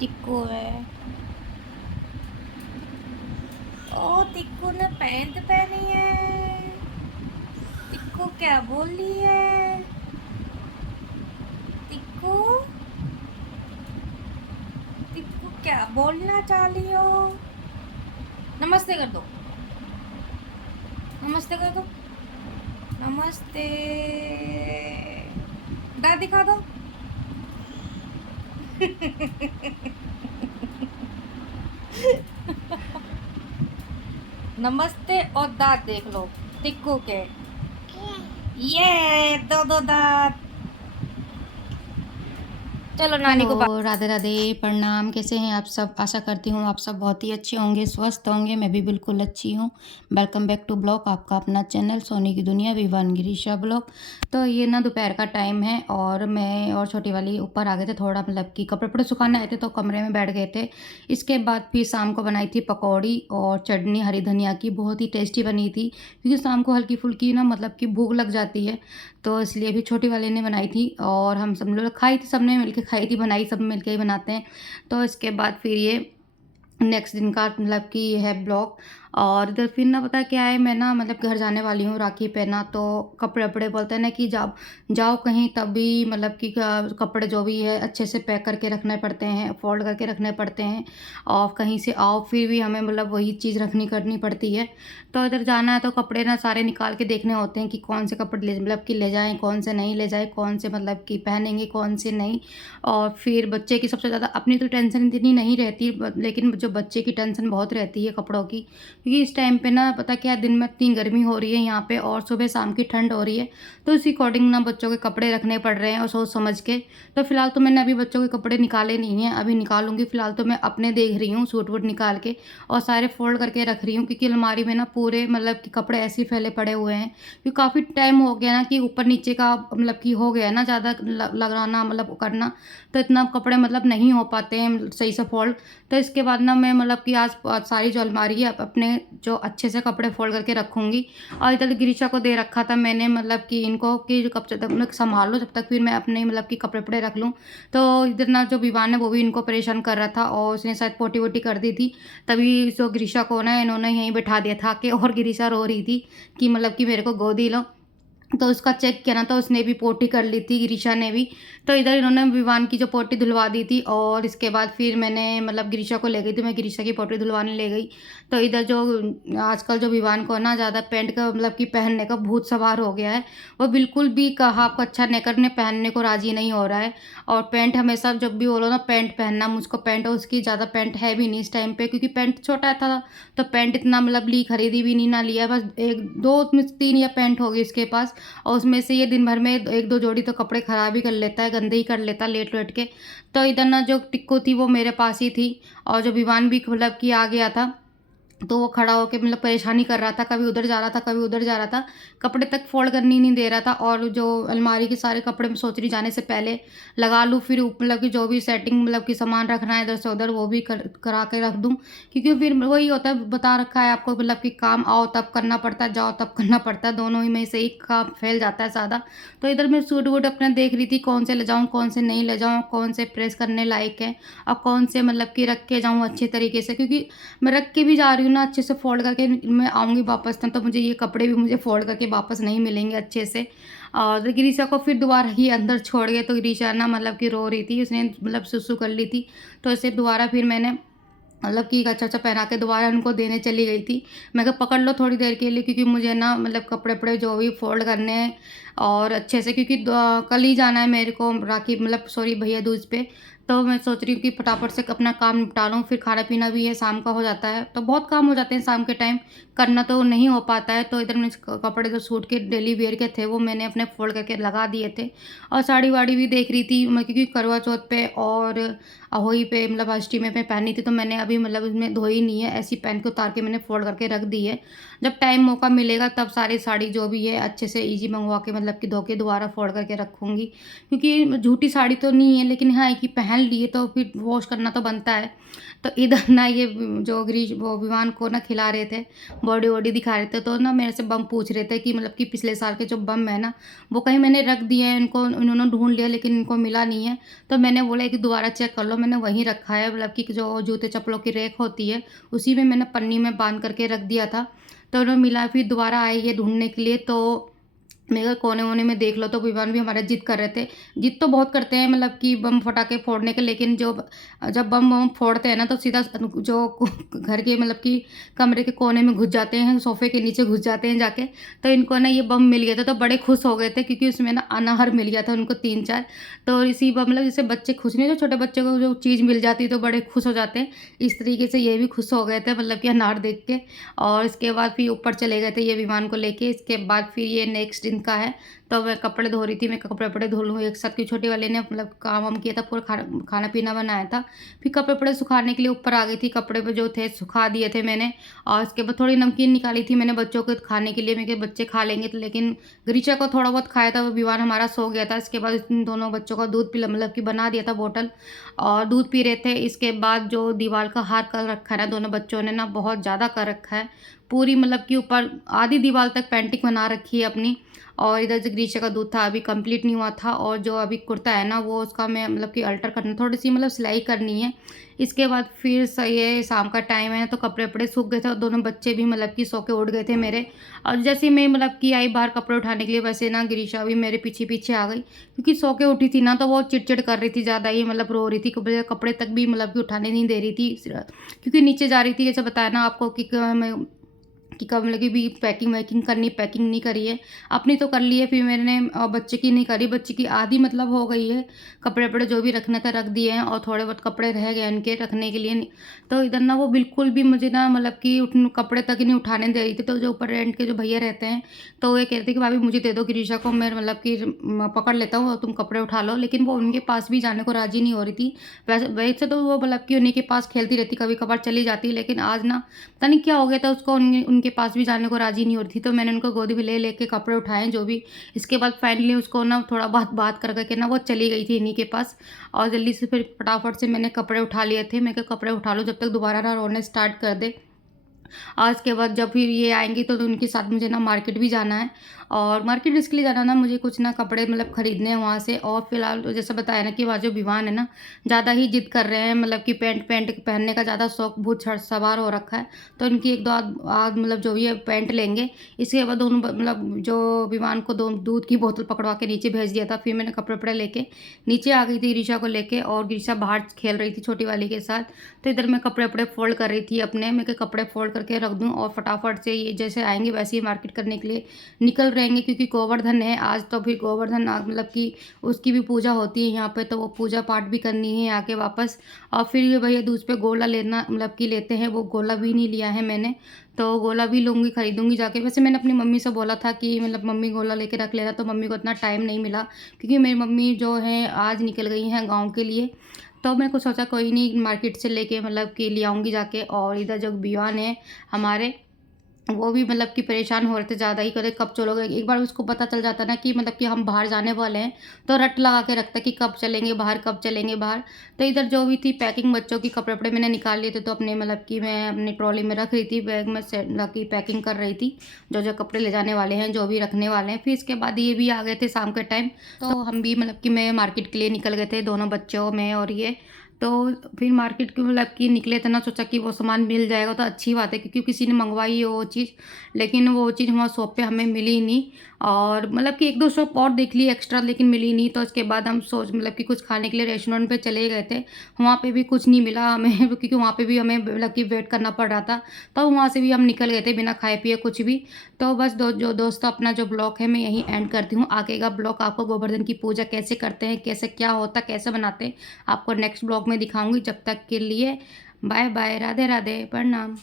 टिक्कू है। ओ टिक्कू ने पैंट पहनी है। टिक्कू क्या बोल रही है? टिक्कू टिक्कू क्या बोलना चाह रही हो? नमस्ते कर दो। नमस्ते कर दो। नमस्ते। दांत दिखा दो। नमस्ते और दांत देख लो टिक्कू के। ये दो दांत। चलो नानी को हेलो, राधे राधे, प्रणाम। कैसे हैं आप सब? आशा करती हूँ आप सब बहुत ही अच्छे होंगे, स्वस्थ होंगे। मैं भी बिल्कुल अच्छी हूँ। वेलकम बैक टू ब्लॉग, आपका अपना चैनल सोनी की दुनिया, विवान गिरीशा ब्लॉग। तो ये ना दोपहर का टाइम है और मैं और छोटी वाली ऊपर आ गए थे, थोड़ा मतलब कि कपड़े वपड़े सुखाने आए थे तो कमरे में बैठ गए थे। इसके बाद फिर शाम को बनाई थी पकौड़ी और चटनी हरी धनिया की, बहुत ही टेस्टी बनी थी। क्योंकि शाम को हल्की फुल्की ना मतलब कि भूख लग जाती है, तो इसलिए भी छोटी वाले ने बनाई थी और हम सब लोग खाई थी, सबने मिलके खाई थी, बनाई सब मिलके ही बनाते हैं। तो इसके बाद फिर ये नेक्स्ट दिन का मतलब कि ये है ब्लॉग। और इधर फिर ना पता क्या है, मैं ना मतलब घर जाने वाली हूँ राखी पे ना, तो कपड़े वपड़े बोलते हैं ना कि जाओ जाओ कहीं, तभी मतलब कि कपड़े जो भी है अच्छे से पैक करके रखने पड़ते हैं, फोल्ड करके रखने पड़ते हैं। और कहीं से आओ फिर भी हमें मतलब वही चीज़ रखनी करनी पड़ती है। तो इधर जाना है तो कपड़े ना सारे निकाल के देखने होते हैं कि कौन से कपड़े मतलब कि ले जाएँ, कौन से नहीं ले जाएँ, कौन से मतलब कि पहनेंगे, कौन से नहीं। और फिर बच्चे की सबसे ज़्यादा, अपनी तो टेंशन इतनी नहीं रहती लेकिन जो बच्चे की टेंशन बहुत रहती है कपड़ों की। क्योंकि इस टाइम पे ना पता क्या है, दिन में इतनी गर्मी हो रही है यहाँ पे और सुबह शाम की ठंड हो रही है। तो इसी अकॉर्डिंग ना बच्चों के कपड़े रखने पड़ रहे हैं और सोच समझ के। तो फिलहाल तो मैंने अभी बच्चों के कपड़े निकाले नहीं हैं, अभी निकालूंगी। फिलहाल तो मैं अपने देख रही हूँ, सूट वूट निकाल के और सारे फोल्ड करके रख रही हूँ। क्योंकि अलमारी में ना पूरे मतलब कि कपड़े ऐसे ही फैले पड़े हुए हैं। क्योंकि काफ़ी टाइम हो गया ना कि ऊपर नीचे का मतलब कि हो गया ना ज़्यादा लगाना मतलब करना, तो इतना कपड़े मतलब नहीं हो पाते हैं सही से फोल्ड। तो इसके बाद ना मैं मतलब कि आज सारी जो अलमारी है अपने जो अच्छे से कपड़े फोल्ड करके रखूँगी। और इधर गिरीशा को दे रखा था मैंने मतलब कि इनको कि जो कब तक मैं संभाल लो, जब तक फिर मैं अपने मतलब कि कपड़े वपड़े रख लूँ। तो इधर ना जो विवान है वो भी इनको परेशान कर रहा था और उसने शायद पोटी वोटी कर दी थी। तभी जो गिरीशा को ना इन्होंने यहीं बैठा दिया था कि, और गिरीशा रो रही थी कि मतलब कि मेरे को गोदी लो। तो उसका चेक किया ना, तो उसने भी पोटी कर ली थी गिरीशा ने भी। तो इधर इन्होंने विवान की जो पोटी धुलवा दी थी और इसके बाद फिर मैंने मतलब गिरीशा को ले गई थी, मैं गिरीशा की पोटी धुलवाने ले गई। तो इधर जो आजकल जो विवान को ना ज़्यादा पैंट का मतलब कि पहनने का भूत सवार हो गया है। वो बिल्कुल भी कहा आपको अच्छा नेकर ने पहनने को राजी नहीं हो रहा है। और पैंट हमेशा जब भी बोलो ना पैंट पहनना, मुझको पैंट, उसकी ज़्यादा पैंट है भी नहीं इस टाइम पे, क्योंकि पैंट छोटा था। तो पैंट इतना मतलब ली खरीदी भी नहीं, ना लिया, बस एक दो में तीन या पैंट होगी उसके पास। और उसमें से ये दिन भर में एक दो जोड़ी तो कपड़े ख़राब ही कर लेता है, गंदे ही कर लेता है लेट-लेट के। तो इधर ना जो टिक्कू थी वो मेरे पास ही थी और जो विवान भी मतलब कि आ गया था। तो वो खड़ा होके मतलब परेशानी कर रहा था, कभी उधर जा रहा था, कभी उधर जा रहा था। कपड़े तक फ़ोल्ड करने ही नहीं दे रहा था। और जो अलमारी के सारे कपड़े मैं सोच रही जाने से पहले लगा लूँ, फिर मतलब कि जो भी सेटिंग मतलब कि सामान रखना है इधर से उधर वो भी करा के रख दूँ। क्योंकि फिर वही होता है, बता रखा है आपको मतलब कि काम आओ तब करना पड़ता है, जाओ तब करना पड़ता है, दोनों ही में से एक काम फैल जाता है सादा। तो इधर मैं सूट वूट अपना देख रही थी कौन से ले जाऊँ, कौन से नहीं ले जाऊँ, कौन से प्रेस करने लायक है और कौन से मतलब कि रख के जाऊँ अच्छे तरीके से। क्योंकि मैं रख के भी जा रही हूँ ना अच्छे से फोल्ड करके, मैं आऊँगी वापस तब तो मुझे ये कपड़े भी मुझे फोल्ड करके वापस नहीं मिलेंगे अच्छे से। और गिरीशा को फिर दोबारा ही अंदर छोड़ गए, तो गिरीशा ना मतलब कि रो रही थी, उसने मतलब सुसु कर ली थी। तो इसे दोबारा फिर मैंने मतलब कि अच्छा-अच्छा पहना के दोबारा उनको देने चली गई थी। मैं कहा पकड़ लो थोड़ी देर के लिए, क्योंकि मुझे ना मतलब कपड़े-वपड़े जो भी फ़ोल्ड करने हैं और अच्छे से, क्योंकि कल ही जाना है मेरे को राखी मतलब सॉरी भैया दूज पे। तो मैं सोच रही हूँ कि फटाफट से अपना काम निपटा लूँ, फिर खाना-पीना भी है, शाम का हो जाता है। तो बहुत काम हो जाते हैं शाम के टाइम, करना तो नहीं हो पाता है। तो इधर मैं कपड़े जो सूट के डेली वियर के थे वो मैंने अपने फ़ोल्ड करके लगा दिए थे। और साड़ी-वाड़ी भी देख रही थी मैं, क्योंकि करवा चौथ पे और अहोई पे मतलब अष्टमी में पहनी थी, तो मैंने अभी मतलब इसमें धोई नहीं है, ऐसी पहन के उतार के मैंने फ़ोल्ड करके रख दी है। जब टाइम मौका मिलेगा तब सारी साड़ी जो भी है अच्छे से ईज़ी मंगवा के मतलब कि धो के दोबारा फ़ोल्ड करके रखूँगी। क्योंकि झूठी साड़ी तो नहीं है, लेकिन हाँ, है कि पहन पहन लिए तो फिर वॉश करना तो बनता है। तो इधर ना ये जो वो विवान को ना खिला रहे थे, बॉडी वॉडी दिखा रहे थे, तो ना मेरे से बम पूछ रहे थे कि मतलब कि पिछले साल के जो बम है ना, वो कहीं मैंने रख दिए हैं, इनको इन्होंने ढूँढ लिया लेकिन इनको मिला नहीं है। तो मैंने बोला कि दोबारा चेक कर लो, मैंने वहीं रखा है, मतलब कि जो जूते चप्पलों की रैक होती है, उसी में मैंने पन्नी में बाँध करके रख दिया था। तो उन्हें मिला, फिर दोबारा आए ये ढूँढने के लिए, तो मैं कहा कोने-वोने में देख लो, तो विवान भी हमारे ज़िद कर रहे थे। ज़िद तो बहुत करते हैं मतलब कि बम पटाखे फोड़ने के, लेकिन जब बम फोड़ते हैं ना तो सीधा जो घर के मतलब कि कमरे के कोने में घुस जाते हैं, सोफ़े के नीचे घुस जाते हैं जाके। तो इनको ना ये बम मिल गया था तो बड़े खुश हो गए थे, क्योंकि उसमें ना अनार मिल गया था उनको 3-4। तो इसी बम मतलब जैसे बच्चे खुश नहीं, जो छोटे बच्चों को जो चीज़ मिल जाती है तो बड़े खुश हो जाते हैं, इस तरीके से ये भी खुश हो गए थे मतलब कि अनार देख के। और इसके बाद फिर ऊपर चले गए थे ये विमान को लेके। इसके बाद फिर ये नेक्स्ट दिन का है, तो मैं कपड़े धो रही थी, मैं कपड़े धो लूँ एक साथ, की छोटी वाली ने मतलब काम वाम किया था, पूरा खाना पीना बनाया था। फिर कपड़े सुखाने के लिए ऊपर आ गई थी, कपड़े पे जो थे सुखा दिए थे मैंने। और इसके बाद थोड़ी नमकीन निकाली थी मैंने बच्चों को खाने के लिए, मैं कहा बच्चे खा लेंगे, तो लेकिन गरीचा को थोड़ा बहुत खाया था, वो विवान हमारा सो गया था। इसके बाद इन दोनों बच्चों का दूध पिला, मतलब कि बना दिया था बोतल, और दूध पी रहे थे। इसके बाद जो दीवार का हार कर रखा है ना दोनों बच्चों ने ना, बहुत ज़्यादा कर रखा है, पूरी मतलब कि ऊपर आधी दीवार तक पेंटिंग बना रखी है अपनी। और इधर जो ग्रीशा का दूध था अभी कंप्लीट नहीं हुआ था, और जो अभी कुर्ता है ना वो उसका मैं मतलब कि अल्टर करना, थोड़ी सी मतलब सिलाई करनी है। इसके बाद फिर ये शाम का टाइम है, तो कपड़े वपड़े सूख गए थे और दोनों बच्चे भी मतलब कि सो के उठ गए थे मेरे। और जैसे मैं मतलब कि आई बाहर कपड़े उठाने के लिए, वैसे ना ग्रीशा भी मेरे पीछे पीछे आ गई, क्योंकि सो के उठी थी ना, तो वो चिड़चिड़ कर रही थी ज़्यादा ही, मतलब रो रही थी, कपड़े तक भी मतलब कि उठाने नहीं दे रही थी, क्योंकि नीचे जा रही थी। जैसे बताया ना आपको कि कब लगी भी पैकिंग वैकिंग करनी, पैकिंग नहीं करी है, अपनी तो कर ली है, फिर मैंने बच्चे की नहीं करी। बच्चे की आधी मतलब हो गई है, कपड़े वपड़े जो भी रखने थे रख दिए हैं, और थोड़े बहुत कपड़े रह गए उनके रखने के लिए। तो इधर ना वो बिल्कुल भी मुझे ना मतलब कि कपड़े तक ही नहीं उठाने दे रही थी। तो जो ऊपर रेंट के जो भैया रहते हैं, तो वो ये कह रहे थे कि भाभी मुझे दे दो गिरीशा को, मैं मतलब कि पकड़ लेता हूँ और तुम कपड़े उठा लो, लेकिन वो उनके पास भी जाने को राज़ी नहीं हो रही थी। वैसे वैसे तो वो मतलब कि उन्हीं के पास खेलती रहती, कभी कभार चली जाती, लेकिन आज ना पता नहीं क्या हो गया था उसको, उनके पास भी जाने को राज़ी नहीं हो रही थी। तो मैंने उनको गोदी में ले लेके कपड़े उठाए जो भी। इसके बाद फाइनली उसको ना थोड़ा बहुत बात कर के ना वो चली गई थी इन्हीं के पास, और जल्दी से फिर फटाफट से मैंने कपड़े उठा लिए थे। मैं कहा कपड़े उठा लो जब तक दोबारा ना रोने स्टार्ट कर दे। आज के बाद जब फिर ये आएँगी तो उनके साथ मुझे ना मार्केट भी जाना है, और मार्केट इसके लिए जाना ना, मुझे कुछ ना कपड़े मतलब खरीदने हैं वहाँ से। और फिलहाल तो जैसे बताया ना कि वहाँ जो विवान है ना, ज़्यादा ही ज़िद कर रहे हैं, मतलब कि पैंट पहनने का ज़्यादा शौक भूत सवार हो रखा है। तो इनकी एक दो आध मतलब जो भी है पैंट लेंगे। इसके बाद दोनों मतलब जो विवान को दूध की बोतल पकड़वा के नीचे भेज दिया था। फिर मैंने कपड़े वपड़े लेके नीचे आ गई थी ऋषा को लेके, और ऋषा बाहर खेल रही थी छोटी वाली के साथ। तो इधर मैं कपड़े वपड़े फोल्ड कर रही थी अपने, मैं कपड़े फोल्ड करके रख दूँ, और फटाफट से ये जैसे आएंगे वैसे ही मार्केट करने के लिए निकल रहेंगे, क्योंकि गोवर्धन है आज। तो फिर गोवर्धन मतलब कि उसकी भी पूजा होती है यहाँ पे, तो वो पूजा पाठ भी करनी है आके वापस। और फिर ये भैया दूध पे गोला लेना मतलब कि लेते हैं, वो गोला भी नहीं लिया है मैंने, तो गोला भी लूँगी, खरीदूँगी जाके। वैसे मैंने अपनी मम्मी से बोला था कि मतलब मम्मी गोला लेके रख लेना, तो मम्मी को इतना टाइम नहीं मिला, क्योंकि मेरी मम्मी जो है आज निकल गई हैं गाँव के लिए। तो मैंने को सोचा कोई नहीं, मार्केट से लेके मतलब कि ले आऊँगी जाके। और इधर जो बियान है हमारे, वो भी मतलब कि परेशान हो रहे थे ज़्यादा ही, कहते कब चलोगे। एक बार उसको पता चल जाता ना कि मतलब कि हम बाहर जाने वाले हैं, तो रट लगा के रखता कि कब चलेंगे बाहर, कब चलेंगे बाहर। तो इधर जो भी थी पैकिंग, बच्चों की कपड़े वपड़े मैंने निकाल लिए थे, तो अपने मतलब कि मैं अपनी ट्रॉली में रख रही थी, बैग में से की पैकिंग कर रही थी, जो जो कपड़े ले जाने वाले हैं, जो भी रखने वाले हैं। फिर इसके बाद ये भी आ गए थे शाम के टाइम, तो हम भी मतलब कि मैं मार्केट के लिए निकल गए थे, दोनों बच्चों में और ये। तो फिर मार्केट के मतलब कि निकले थे ना, सोचा कि वो सामान मिल जाएगा तो अच्छी बात है, क्योंकि किसी ने मंगवाई है वो चीज़, लेकिन वो चीज़ हमारे शॉप पे हमें मिली नहीं। और मतलब कि एक दो शॉप और देख ली एक्स्ट्रा, लेकिन मिली नहीं। तो उसके बाद हम मतलब कि कुछ खाने के लिए रेस्टोरेंट पे चले गए थे, वहाँ पे भी कुछ नहीं मिला हमें क्योंकि वहाँ पे भी हमें मतलब कि वेट करना पड़ रहा था। तो वहाँ से भी हम निकल गए थे बिना खाए पिए कुछ भी। तो बस दोस्तों अपना जो ब्लॉग है मैं यहीं एंड करती हूँ। आगे का ब्लॉग आपको गोवर्धन की पूजा कैसे करते हैं, कैसे क्या होता है, कैसे बनाते हैं, आपको नेक्स्ट ब्लॉग में दिखाऊंगी। जब तक के लिए बाय बाय, राधे राधे, प्रणाम।